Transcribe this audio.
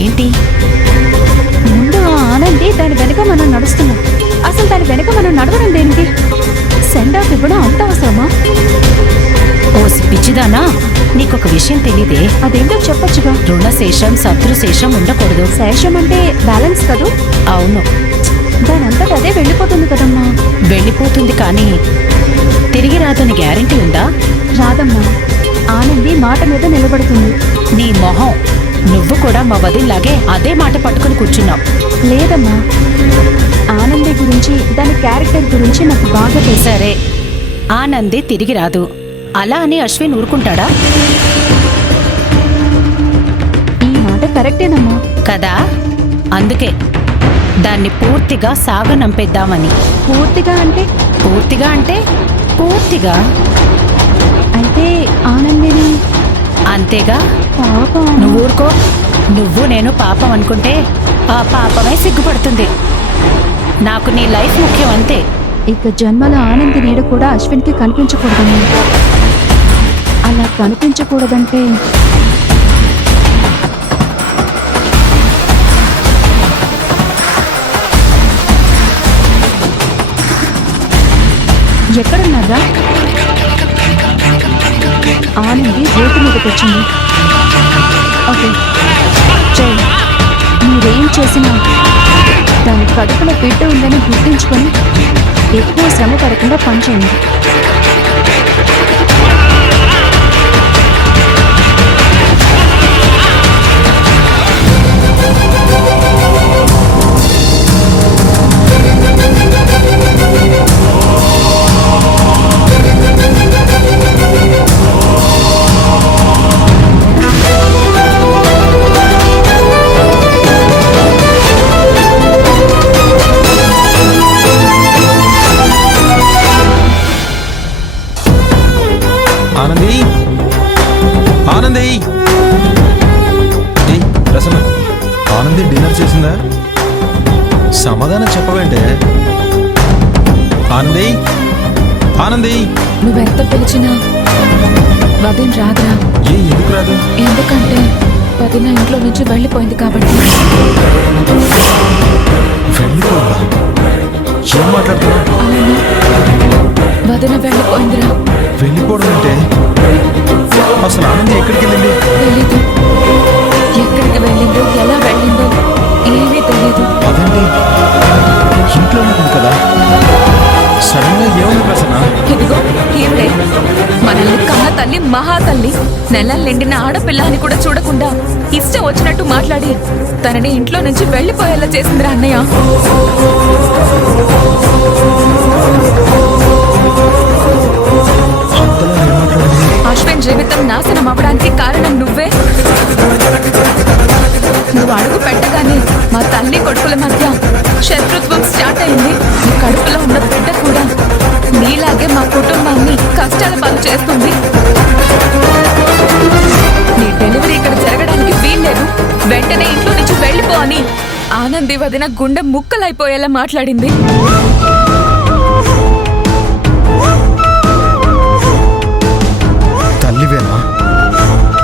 ఏంటి? ముందు ఆ ఆనంది దాని వెనక మనం నడుస్తున్నాం. అసలు దాని వెనక మనం నడవడం దేనికి? సెండ్ ఆఫ్ ఇవ్వడం అంత అవసరమా? ఓసి పిచ్చిదానా, నీకొక విషయం తెలీదే? అదేంటో చెప్పొచ్చుగా. రుణశేషం శత్రుశేషం ఉండకూడదు. శేషం అంటే బ్యాలెన్స్ కదూ? అవును. దానంతట అదే వెళ్ళిపోతుంది కదమ్మా. వెళ్ళిపోతుంది కానీ తిరిగి రాదని గ్యారెంటీ ఉందా? రాదమ్మా. ఆనంది మాట మీద నిలబడుతుంది. నీ మొహం, నువ్వు కూడా మా వదినలాగే అదే మాట పట్టుకుని కూర్చున్నావు. లేదమ్మా, ఆనంది గురించి దాని క్యారెక్టర్ గురించి నాకు బాగా తెలుసు. సరే, ఆనంది తిరిగి రాదు అలా అని అశ్విన్ ఊరుకుంటాడా? ఈ మాట కరెక్టేనమ్మా. కదా, అందుకే దాన్ని పూర్తిగా సాగనంపేద్దామని. పూర్తిగా అంటే? పూర్తిగా అంటే పూర్తిగా. అయితే ఆనందిని? అంతేగా. పాపం. నువ్వు ఊరుకో. నువ్వు నేను పాపం అనుకుంటే ఆ పాపమే సిగ్గుపడుతుంది. నాకు నీ లైఫ్ ముఖ్యం, అంతే. ఇక జన్మల ఆనంది నీడ కూడా అశ్విన్కి కనిపించకూడదని. అలా కనిపించకూడదంటే ఎక్కడున్నారా? ఆనంది రేటు మీదకి వచ్చింది. ఓకే, జై, మీరేం చేసినా దాని కడుపులో బిడ్డ ఉందని గుర్తించుకొని ఎక్కువ శ్రమ పడకుండా పనిచేయండి. ఆనంది, ఆనంది, ప్రసన్న, ఆనంది డిన్నర్ చేసిందా? సమాధానం చెప్పవేంటే? ఆనంది, ఆనంది. నువ్వెంత పిలిచినా వదిన రాదురా. ఎందుకు రాదు? ఎందుకంటే వదిన ఇంట్లో నుంచి వెళ్ళిపోయింది కాబట్టి. వెళ్ళిపోయిందా? ఏం మాట్లాడుతున్నా? అవును, వదిన వెళ్ళిపోయిందిరా. వెళ్ళిపోవడం అంటే అసలు ఆనంది ఎక్కడికి వెళ్ళింది? తెలీదు. ఎక్కడికి వెళ్ళిందో, ఎలా వెళ్ళిందో ఏమీ తెలీదు. అదేంటి, ఇంట్లో ఉంటుంది కదా, సడన్ గా ఏముంది ప్రసన్న? ఇదిగో ఈవిడే, మనల్ని కన్న తల్లి, మహాతల్లి, నెలలు నిండిన ఆడపిల్ల అని కూడా చూడకుండా ఇష్టం వచ్చినట్టు మాట్లాడి తనని ఇంట్లో నుంచి వెళ్ళిపోయేలా చేసిందిరా అన్నయ్య. అశ్విన్ జీవితం నాశనం అవ్వడానికి కారణం నువ్వే. నువ్వు అడుగు పెట్టగానే మా తల్లి కొడుకుల మధ్య శత్రుత్వం స్టార్ట్ అయింది. నీ కడుపులో ఉన్న బిడ్డ కూడా నీలాగే మా కుటుంబాన్ని కష్టాల పాలు చేస్తుంది. నీ డెలివరీ ఇక్కడ జరగడానికి వీల్లేదు, వెంటనే ఇంట్లో నుంచి వెళ్ళిపో అని ఆనంది వదిన గుండె ముక్కలైపోయేలా మాట్లాడింది.